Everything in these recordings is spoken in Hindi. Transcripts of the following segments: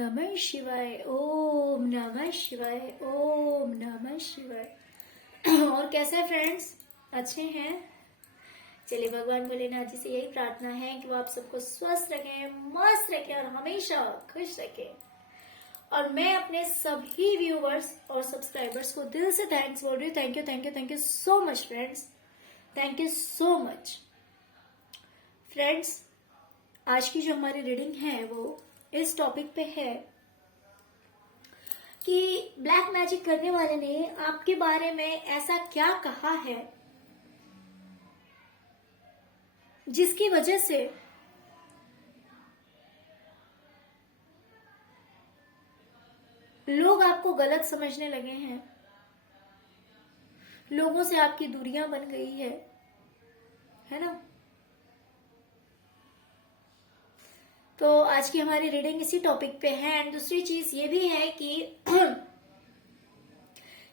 नमः शिवाय, ओम नमः शिवाय, ओम नमः शिवाय। और कैसे हैं फ्रेंड्स, अच्छे हैं? चलिए भगवान भोलेनाथ जी से यही प्रार्थना है कि वो आप सबको स्वस्थ रखें, मस्त रखें और हमेशा खुश रखें। और मैं अपने सभी व्यूवर्स और सब्सक्राइबर्स को दिल से थैंक्स बोल रही हूँ। Thank you thank you thank you so much friends, thank you so much friends. आज की जो हमारी रीडिंग है वो इस टॉपिक पे है कि ब्लैक मैजिक करने वाले ने आपके बारे में ऐसा क्या कहा है जिसकी वजह से लोग आपको गलत समझने लगे हैं, लोगों से आपकी दूरियां बन गई है ना। तो आज की हमारी रीडिंग इसी टॉपिक पे है। एंड दूसरी चीज ये भी है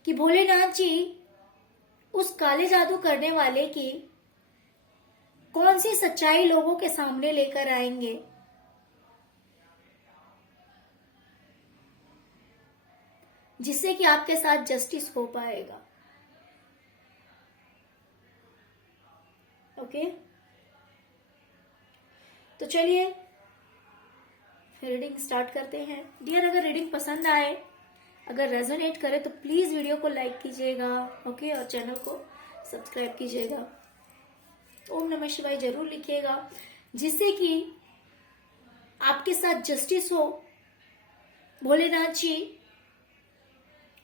कि भोलेनाथ जी उस काले जादू करने वाले की कौन सी सच्चाई लोगों के सामने लेकर आएंगे जिससे कि आपके साथ जस्टिस हो पाएगा। ओके, तो चलिए रीडिंग स्टार्ट करते हैं। डियर, अगर रीडिंग पसंद आए, अगर रेजोनेट करे तो प्लीज वीडियो को लाइक कीजिएगा, ओके, और चैनल को सब्सक्राइब कीजिएगा। ओम नमः शिवाय जरूर लिखिएगा जिससे कि आपके साथ जस्टिस हो। भोलेनाथ जी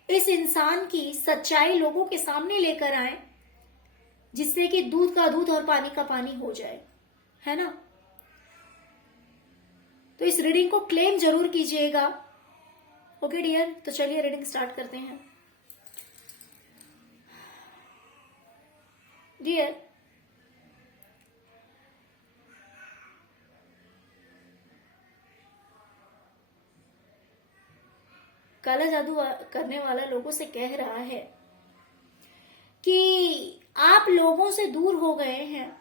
इस इंसान की सच्चाई लोगों के सामने लेकर आए जिससे कि दूध का दूध और पानी का पानी हो जाए, है ना। तो इस रीडिंग को क्लेम जरूर कीजिएगा। ओके डियर, तो चलिए रीडिंग स्टार्ट करते हैं। डियर, काला जादू करने वाला लोगों से कह रहा है कि आप लोगों से दूर हो गए हैं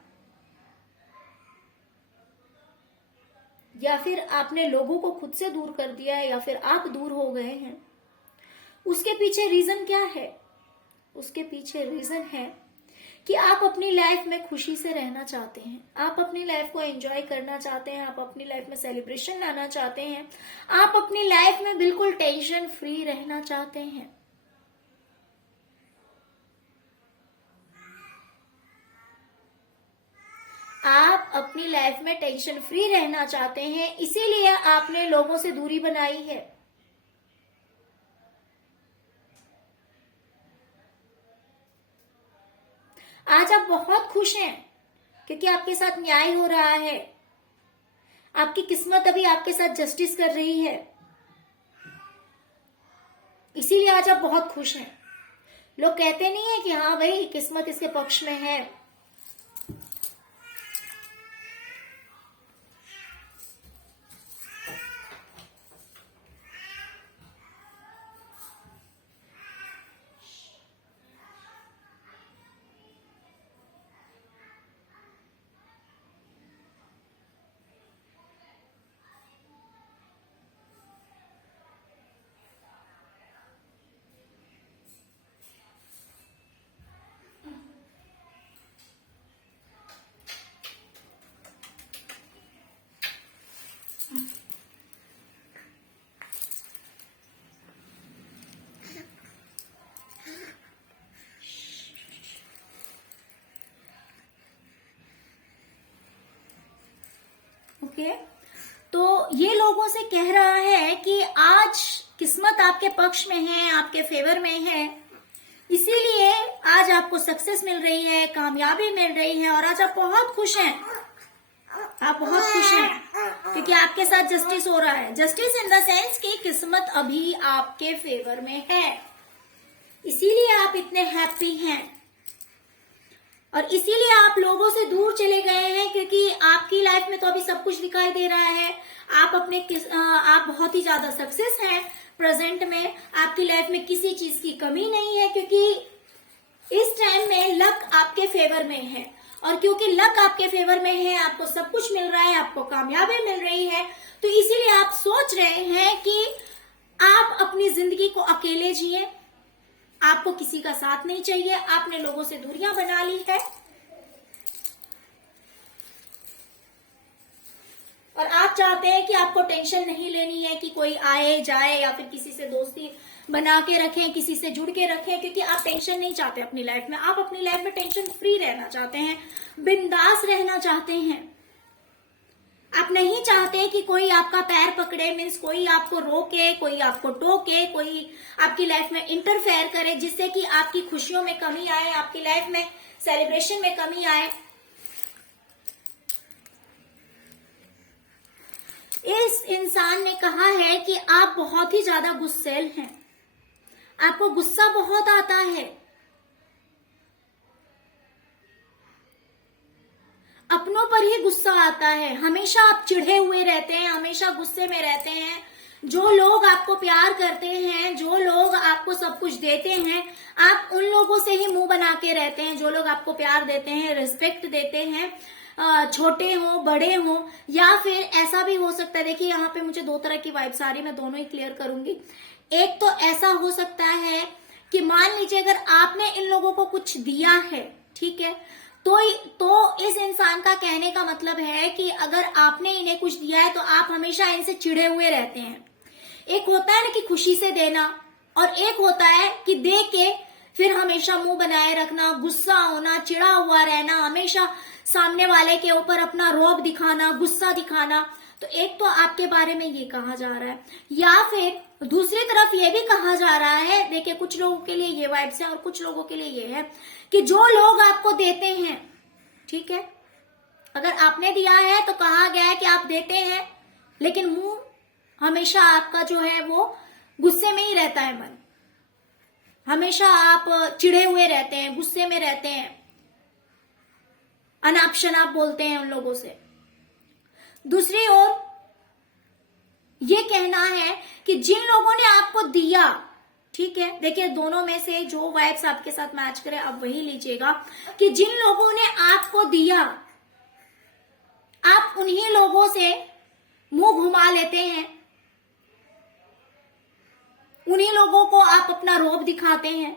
या फिर आपने लोगों को खुद से दूर कर दिया है या फिर आप दूर हो गए हैं। उसके पीछे रीजन क्या है? उसके पीछे रीजन है कि आप अपनी लाइफ में खुशी से रहना चाहते हैं, आप अपनी लाइफ को एंजॉय करना चाहते हैं, आप अपनी लाइफ में सेलिब्रेशन लाना चाहते हैं, आप अपनी लाइफ में बिल्कुल टेंशन फ्री रहना चाहते हैं। आप अपनी लाइफ में टेंशन फ्री रहना चाहते हैं, इसीलिए आपने लोगों से दूरी बनाई है। आज आप बहुत खुश हैं क्योंकि आपके साथ न्याय हो रहा है, आपकी किस्मत अभी आपके साथ जस्टिस कर रही है, इसीलिए आज आप बहुत खुश हैं। लोग कहते नहीं है कि हाँ भाई किस्मत इसके पक्ष में है। ओके, तो ये लोगों से कह रहा है कि आज किस्मत आपके पक्ष में है, आपके फेवर में है, इसीलिए आज आपको सक्सेस मिल रही है, कामयाबी मिल रही है और आज आप बहुत खुश हैं। आप बहुत खुश हैं क्योंकि आपके साथ जस्टिस हो रहा है। जस्टिस इन द सेंस कि किस्मत अभी आपके फेवर में है, इसीलिए आप इतने हैप्पी हैं और इसीलिए आप लोगों से दूर चले गए हैं क्योंकि आपकी लाइफ में तो अभी सब कुछ दिखाई दे रहा है। आप बहुत ही ज्यादा सक्सेस हैं प्रेजेंट में, आपकी लाइफ में किसी चीज की कमी नहीं है क्योंकि इस टाइम में लक आपके फेवर में है। और क्योंकि लक आपके फेवर में है, आपको सब कुछ मिल रहा है, आपको कामयाबी मिल रही है, तो इसीलिए आप सोच रहे हैं कि आप अपनी जिंदगी को अकेले जिए, आपको किसी का साथ नहीं चाहिए, आपने लोगों से दूरियां बना ली है और आप चाहते हैं कि आपको टेंशन नहीं लेनी है कि कोई आए जाए या फिर किसी से दोस्ती बना के रखें, किसी से जुड़ के रखें, क्योंकि आप टेंशन नहीं चाहते अपनी लाइफ में। आप अपनी लाइफ में टेंशन फ्री रहना चाहते हैं, बिंदास रहना चाहते हैं। आप नहीं चाहते कि कोई आपका पैर पकड़े, मीन्स कोई आपको रोके, कोई आपको टोके, कोई आपकी लाइफ में इंटरफेयर करे जिससे कि आपकी खुशियों में कमी आए, आपकी लाइफ में सेलिब्रेशन में कमी आए। इस इंसान ने कहा है कि आप बहुत ही ज्यादा गुस्सैल हैं, आपको गुस्सा बहुत आता है, अपनों पर ही गुस्सा आता है, हमेशा आप चिढ़े हुए रहते हैं, हमेशा गुस्से में रहते हैं। जो लोग आपको प्यार करते हैं, जो लोग आपको सब कुछ देते हैं, आप उन लोगों से ही मुंह बना के रहते हैं। जो लोग आपको प्यार देते हैं, रिस्पेक्ट देते हैं, छोटे हो बड़े हो, या फिर ऐसा भी हो सकता है, देखिए यहाँ पे मुझे दो तरह की वाइब्स आ रही, मैं दोनों ही क्लियर करूंगी। एक तो ऐसा हो सकता है कि मान लीजिए अगर आपने इन लोगों को कुछ दिया है, ठीक है, तो इस इंसान का कहने का मतलब है कि अगर आपने इन्हें कुछ दिया है तो आप हमेशा इनसे चिढ़े हुए रहते हैं। एक होता है ना कि खुशी से देना, और एक होता है कि दे के फिर हमेशा मुंह बनाए रखना, गुस्सा होना, चिढ़ा हुआ रहना, हमेशा सामने वाले के ऊपर अपना रौब दिखाना, गुस्सा दिखाना। तो एक तो आपके बारे में ये कहा जा रहा है, या फिर दूसरी तरफ ये भी कहा जा रहा है, देखिए कुछ लोगों के लिए ये वाइब्स है और कुछ लोगों के लिए ये है कि जो लोग आपको देते हैं, ठीक है, अगर आपने दिया है तो कहा गया है कि आप देते हैं, लेकिन मुंह हमेशा आपका जो है वो गुस्से में ही रहता है, मन हमेशा आप चिढ़े हुए रहते हैं, गुस्से में रहते हैं, अनाप शनाप बोलते हैं उन लोगों से। दूसरी ओर ये कहना है कि जिन लोगों ने आपको दिया, ठीक है, देखिए दोनों में से जो वाइब्स आपके साथ मैच करे आप वही लीजिएगा, कि जिन लोगों ने आपको दिया आप उन्हीं लोगों से मुंह घुमा लेते हैं, उन्हीं लोगों को आप अपना रौब दिखाते हैं,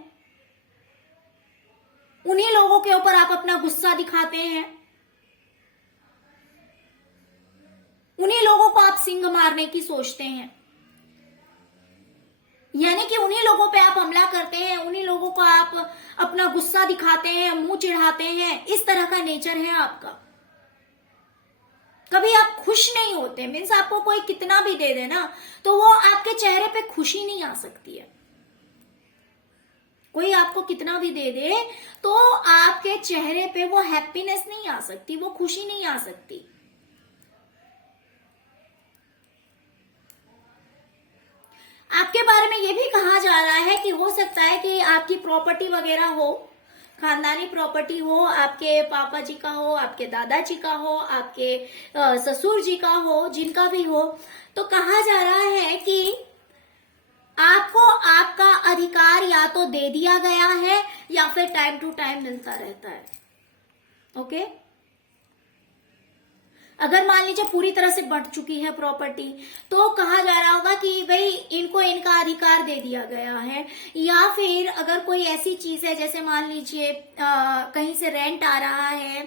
उन्हीं लोगों के ऊपर आप अपना गुस्सा दिखाते हैं, उन्हीं लोगों को आप सिंग मारने की सोचते हैं, यानी कि उन्हीं लोगों पे आप हमला करते हैं, उन्हीं लोगों को आप अपना गुस्सा दिखाते हैं, मुंह चिढ़ाते हैं। इस तरह का नेचर है आपका। कभी आप खुश नहीं होते, मीन्स आपको कोई कितना भी दे दे ना तो वो आपके चेहरे पे खुशी नहीं आ सकती है। कोई आपको कितना भी दे दे तो आपके चेहरे पे वो हैप्पीनेस नहीं आ सकती, वो खुशी नहीं आ सकती। आपके बारे में ये भी कहा जा रहा है कि हो सकता है कि आपकी प्रॉपर्टी वगैरह हो, खानदानी प्रॉपर्टी हो, आपके पापा जी का हो, आपके दादाजी का हो, आपके ससुर जी का हो, जिनका भी हो, तो कहा जा रहा है कि आपको आपका अधिकार या तो दे दिया गया है या फिर टाइम टू टाइम मिलता रहता है। ओके, अगर मान लीजिए पूरी तरह से बढ़ चुकी है प्रॉपर्टी तो कहा जा रहा होगा कि भाई इनको इनका अधिकार दे दिया गया है, या फिर अगर कोई ऐसी चीज है जैसे मान लीजिए कहीं से रेंट आ रहा है,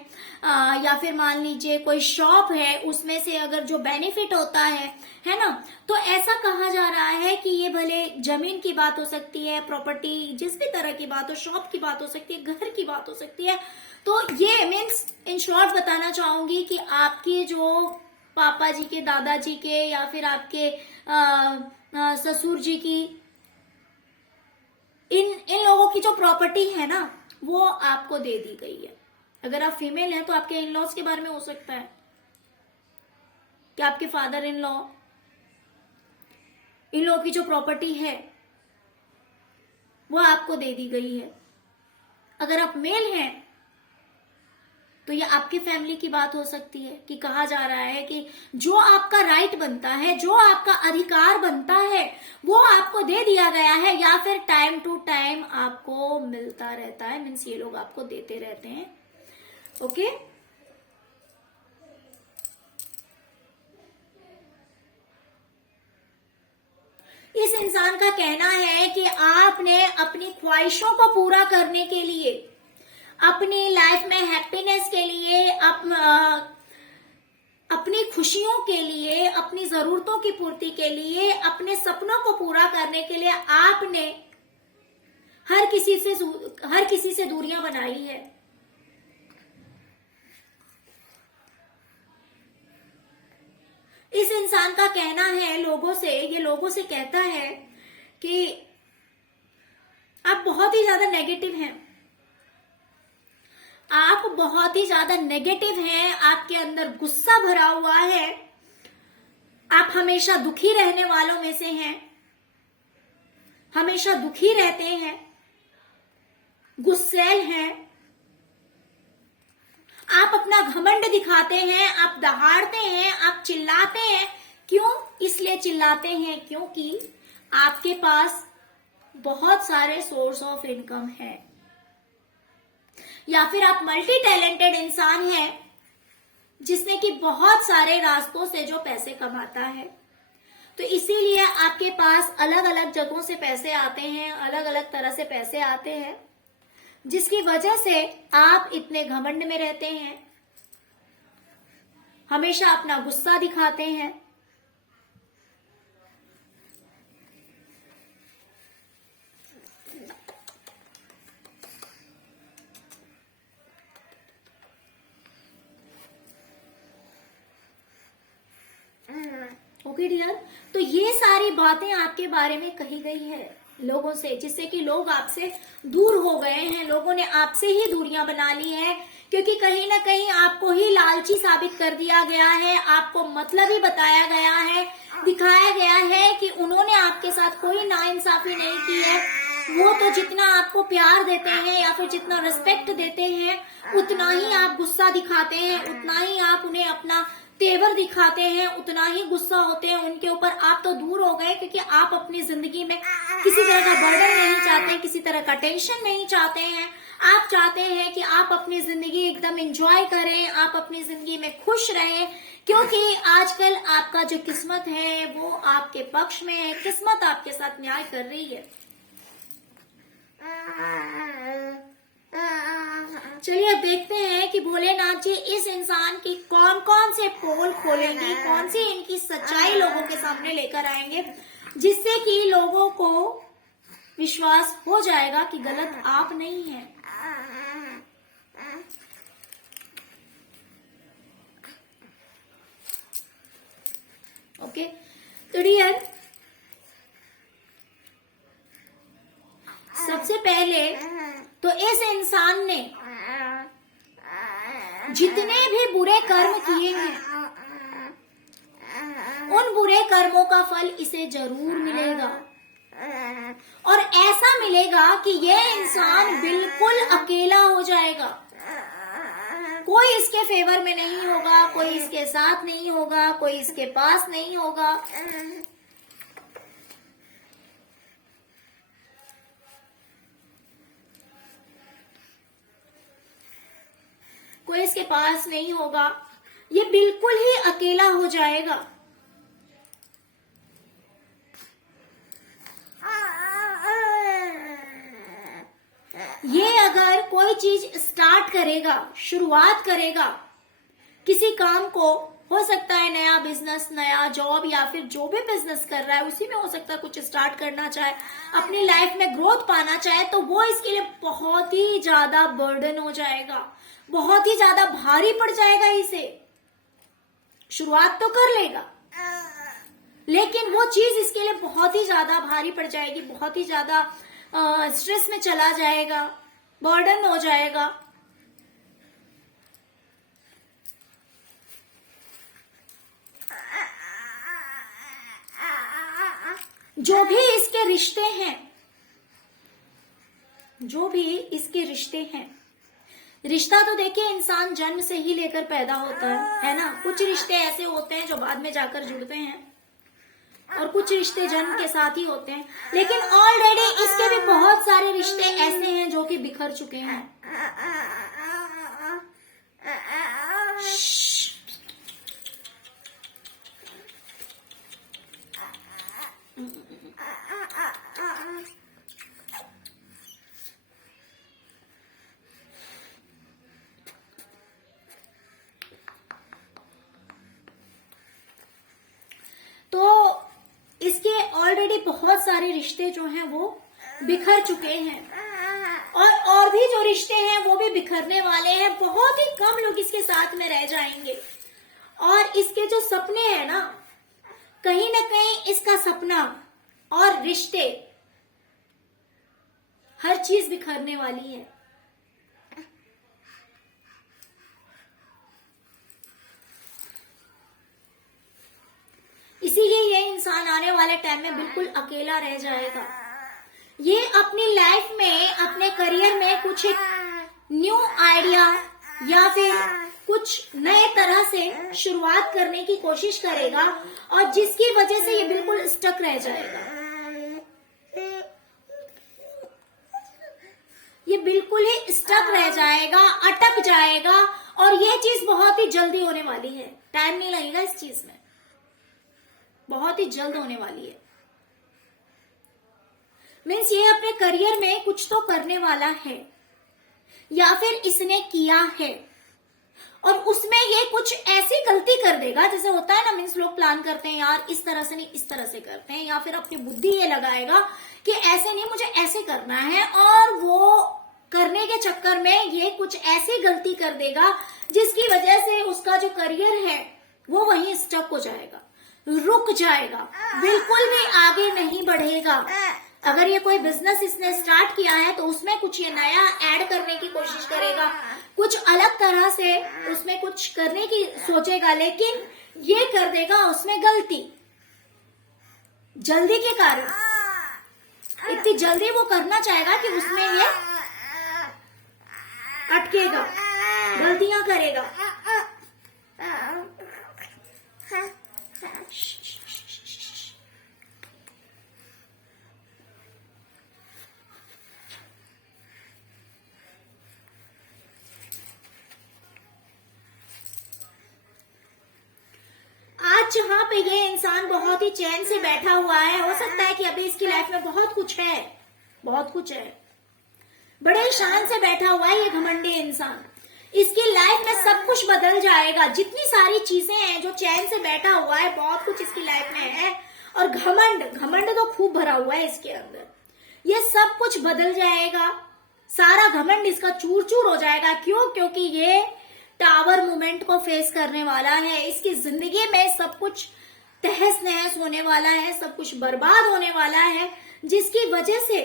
या फिर मान लीजिए कोई शॉप है उसमें से अगर जो बेनिफिट होता है ना, तो ऐसा कहा जा रहा है कि ये भले जमीन की बात हो सकती है, प्रॉपर्टी जिस भी तरह की बात हो, शॉप की बात हो सकती है, घर की बात हो सकती है। तो ये मीन्स इन शॉर्ट बताना चाहूंगी कि आपके जो पापा जी के, दादाजी के, या फिर आपके ससुर जी की, इन लोगों की जो प्रॉपर्टी है ना वो आपको दे दी गई है। अगर आप फीमेल हैं तो आपके इन लॉज के बारे में हो सकता है कि आपके फादर इन लॉ, इन लोगों की जो प्रॉपर्टी है वो आपको दे दी गई है। अगर आप मेल हैं तो ये आपकी फैमिली की बात हो सकती है कि कहा जा रहा है कि जो आपका राइट बनता है, जो आपका अधिकार बनता है वो आपको दे दिया गया है, या फिर टाइम टू टाइम आपको मिलता रहता है, मीन्स ये लोग आपको देते रहते हैं। ओके। इस इंसान का कहना है कि आपने अपनी ख्वाहिशों को पूरा करने के लिए, अपनी लाइफ में हैप्पीनेस के लिए, अपनी खुशियों के लिए, अपनी जरूरतों की पूर्ति के लिए, अपने सपनों को पूरा करने के लिए आपने हर किसी से दूरियां बनाई है। इस इंसान का कहना है ये लोगों से कहता है कि आप बहुत ही ज्यादा नेगेटिव हैं, आप बहुत ही ज्यादा नेगेटिव हैं, आपके अंदर गुस्सा भरा हुआ है, आप हमेशा दुखी रहने वालों में से हैं, हमेशा दुखी रहते हैं, गुस्सैल हैं, आप अपना घमंड दिखाते हैं, आप दहाड़ते हैं, आप चिल्लाते हैं। क्यों इसलिए चिल्लाते हैं? क्योंकि आपके पास बहुत सारे सोर्स ऑफ इनकम है, या फिर आप मल्टी टैलेंटेड इंसान हैं जिसने कि बहुत सारे रास्तों से जो पैसे कमाता है। तो इसीलिए आपके पास अलग अलग जगहों से पैसे आते हैं, अलग अलग तरह से पैसे आते हैं, जिसकी वजह से आप इतने घमंड में रहते हैं, हमेशा अपना गुस्सा दिखाते हैं। ओके डियर, तो ये सारी बातें आपके बारे में कही गई है लोगों से, जिससे कि लोग आपसे दूर हो गए हैं, लोगों ने आपसे ही दूरियां बना ली हैं, क्योंकि कहीं ना कहीं आपको ही लालची साबित कर दिया गया है, आपको मतलब ही बताया गया है, दिखाया गया है कि उन्होंने आपके साथ कोई नाइंसाफी नहीं की है। वो तो जितना आपको प्यार देते हैं या फिर जितना रिस्पेक्ट देते हैं, उतना ही आप गुस्सा दिखाते हैं, उतना ही आप उन्हें अपना तेवर दिखाते हैं, उतना ही गुस्सा होते हैं उनके ऊपर। आप तो दूर हो गए क्योंकि आप अपनी जिंदगी में किसी तरह का बर्डन नहीं चाहते, किसी तरह का टेंशन नहीं चाहते हैं। आप चाहते हैं कि आप अपनी जिंदगी एकदम एंजॉय करें, आप अपनी जिंदगी में खुश रहें, क्योंकि आजकल आपका जो किस्मत है वो आपके पक्ष में है, किस्मत आपके साथ न्याय कर रही है। चलिए अब देखते हैं कि भोलेनाथ जी इस इंसान की कौन कौन से पोल खोलेंगे, कौन सी इनकी सच्चाई लोगों के सामने लेकर आएंगे, जिससे कि लोगों को विश्वास हो जाएगा कि गलत आप नहीं हैं। ओके, तो डियर, सबसे पहले तो इस इंसान ने जितने भी बुरे कर्म किए हैं, उन बुरे कर्मों का फल इसे जरूर मिलेगा, और ऐसा मिलेगा कि यह इंसान बिल्कुल अकेला हो जाएगा। कोई इसके फेवर में नहीं होगा, कोई इसके साथ नहीं होगा, कोई इसके पास नहीं होगा। कोई इसके पास नहीं होगा, ये बिल्कुल ही अकेला हो जाएगा। ये अगर कोई चीज स्टार्ट करेगा, शुरुआत करेगा किसी काम को, हो सकता है नया बिजनेस, नया जॉब, या फिर जो भी बिजनेस कर रहा है उसी में हो सकता है कुछ स्टार्ट करना चाहे, अपनी लाइफ में ग्रोथ पाना चाहे, तो वो इसके लिए बहुत ही ज्यादा बर्डन हो जाएगा, बहुत ही ज्यादा भारी पड़ जाएगा इसे। शुरुआत तो कर लेगा, लेकिन वो चीज इसके लिए बहुत ही ज्यादा भारी पड़ जाएगी, बहुत ही ज्यादा स्ट्रेस में चला जाएगा, बर्डन हो जाएगा। जो भी इसके रिश्ते हैं, जो भी इसके रिश्ते हैं, रिश्ता तो देखिए इंसान जन्म से ही लेकर पैदा होता है ना। कुछ रिश्ते ऐसे होते हैं जो बाद में जाकर जुड़ते हैं, और कुछ रिश्ते जन्म के साथ ही होते हैं, लेकिन ऑलरेडी इसके भी बहुत सारे रिश्ते ऐसे हैं जो कि बिखर चुके हैं। ऑलरेडी बहुत सारे रिश्ते जो हैं वो बिखर चुके हैं और भी जो रिश्ते हैं वो भी बिखरने वाले हैं। बहुत ही कम लोग इसके साथ में रह जाएंगे और इसके जो सपने हैं ना, कहीं ना कहीं इसका सपना और रिश्ते, हर चीज बिखरने वाली है। इसीलिए ये इंसान आने वाले टाइम में बिल्कुल अकेला रह जाएगा। ये अपनी लाइफ में, अपने करियर में कुछ एक न्यू आइडिया या फिर कुछ नए तरह से शुरुआत करने की कोशिश करेगा और जिसकी वजह से ये बिल्कुल स्टक रह जाएगा। ये बिल्कुल ही स्टक रह जाएगा, अटक जाएगा और ये चीज बहुत ही जल्दी होने वाली है। टाइम नहीं लगेगा इस चीज में, बहुत ही जल्द होने वाली है। मीन्स ये अपने करियर में कुछ तो करने वाला है या फिर इसने किया है और उसमें ये कुछ ऐसी गलती कर देगा, जैसे होता है ना, मीन्स लोग प्लान करते हैं यार इस तरह से नहीं इस तरह से करते हैं, या फिर अपनी बुद्धि ये लगाएगा कि ऐसे नहीं मुझे ऐसे करना है और वो करने के चक्कर में ये कुछ ऐसी गलती कर देगा जिसकी वजह से उसका जो करियर है वो वहीं स्टक हो जाएगा, रुक जाएगा, बिल्कुल भी आगे नहीं बढ़ेगा। अगर ये कोई बिजनेस इसने स्टार्ट किया है तो उसमें कुछ ये नया ऐड करने की कोशिश करेगा, कुछ अलग तरह से उसमें कुछ करने की सोचेगा, लेकिन ये कर देगा उसमें गलती, जल्दी के कारण। इतनी जल्दी वो करना चाहेगा कि उसमें ये अटकेगा, गलतियां करेगा। आज जहाँ पे ये इंसान बहुत ही चैन से बैठा हुआ है, हो सकता है कि अभी इसकी लाइफ में बहुत कुछ है, बहुत कुछ है, बड़े शान से बैठा हुआ है ये घमंडी इंसान। इसकी लाइफ में सब कुछ बदल जाएगा। जितनी सारी चीजें हैं, जो चैन से बैठा हुआ है, बहुत कुछ इसकी लाइफ में है और घमंड तो खूब भरा हुआ है इसके अंदर। ये सब कुछ बदल जाएगा, सारा घमंड इसका चूर चूर हो जाएगा। क्यों? क्योंकि ये टावर मूवमेंट को फेस करने वाला है। इसकी जिंदगी में सब कुछ तहस नहस होने वाला है, सब कुछ बर्बाद होने वाला है, जिसकी वजह से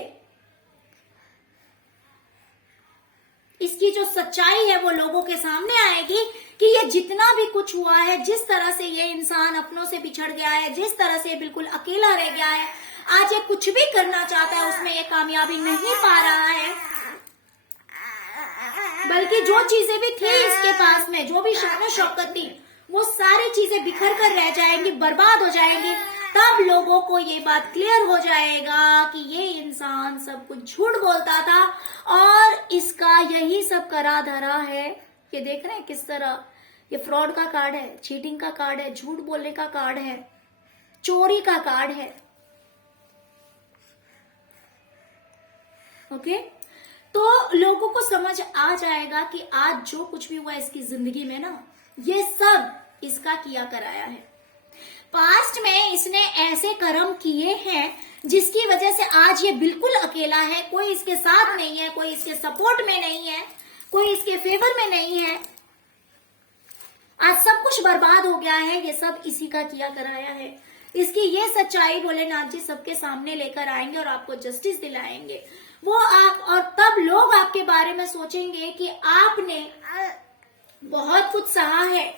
इसकी जो सच्चाई है वो लोगों के सामने आएगी कि ये जितना भी कुछ हुआ है, जिस तरह से ये इंसान अपनों से बिछड़ गया है, जिस तरह से बिल्कुल अकेला रह गया है, आज ये कुछ भी करना चाहता है उसमें ये कामयाबी नहीं पा रहा है, बल्कि जो चीजें भी थी इसके पास में, जो भी शान शौकत थी, वो सारी चीजें बिखर कर रह जाएंगी, बर्बाद हो जाएंगी। तब लोगों को ये बात क्लियर हो जाएगा कि ये इंसान सब कुछ झूठ बोलता था और इसका यही सब करा धरा है। ये देख रहे हैं किस तरह ये फ्रॉड का कार्ड है, चीटिंग का कार्ड है, झूठ बोलने का कार्ड है, चोरी का कार्ड है। ओके, तो लोगों को समझ आ जाएगा कि आज जो कुछ भी हुआ इसकी जिंदगी में ना, ये सब इसका किया कराया है। पास्ट में इसने ऐसे कर्म किए हैं जिसकी वजह से आज ये बिल्कुल अकेला है, कोई इसके साथ नहीं है, कोई इसके सपोर्ट में नहीं है, कोई इसके फेवर में नहीं है। आज सब कुछ बर्बाद हो गया है, ये सब इसी का किया कराया है। इसकी ये सच्चाई भोलेनाथ जी सबके सामने लेकर आएंगे और आपको जस्टिस दिलाएंगे। वो आप, और तब लोग आपके बारे में सोचेंगे कि आपने बहुत कुछ सहा है,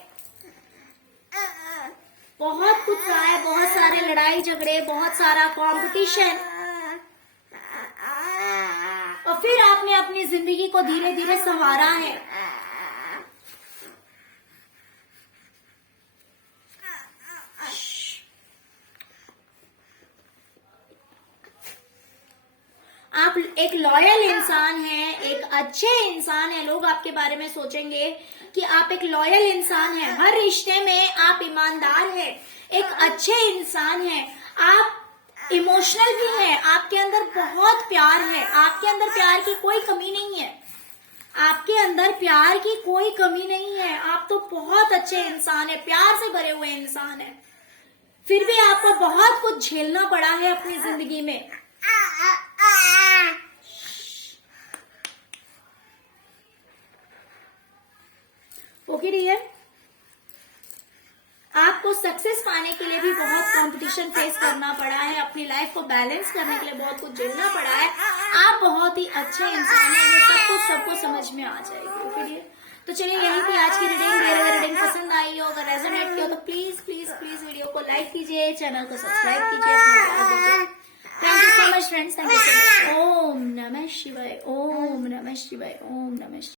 बहुत कुछ सहा है, बहुत सारे लड़ाई झगड़े, बहुत सारा कंपटीशन, और फिर आपने अपनी जिंदगी को धीरे धीरे संवारा है। आप एक लॉयल इंसान हैं, एक अच्छे इंसान हैं। लोग आपके बारे में सोचेंगे कि आप एक लॉयल इंसान हैं, हर रिश्ते में आप ईमानदार हैं, एक अच्छे इंसान हैं, आप इमोशनल भी हैं, आपके अंदर बहुत प्यार है, आपके अंदर प्यार की कोई कमी नहीं है, आपके अंदर प्यार की कोई कमी नहीं है। आप तो बहुत अच्छे इंसान हैं, प्यार से भरे हुए इंसान हैं। फिर भी आपको बहुत कुछ झेलना पड़ा है अपनी जिंदगी में। ओके डियर, आपको सक्सेस पाने के लिए भी बहुत कंपटीशन फेस करना पड़ा है, अपनी लाइफ को बैलेंस करने के लिए बहुत कुछ झेलना पड़ा है। आप बहुत ही अच्छे इंसान हैं, ये सब कुछ सबको समझ में आ जाएगी। ओके डियर, तो चलिए यही थी आज की रीडिंग। अगर रीडिंग पसंद आई हो, अगर रेजोनेट किया तो प्लीज प्लीज प्लीज वीडियो को लाइक कीजिए, चैनल को सब्सक्राइब कीजिए, अपना प्यार दीजिए। Thank you so much friends, thank you so much. Om नमः शिवाय, ओम नमः शिवाय, ओम नमः शिवाय।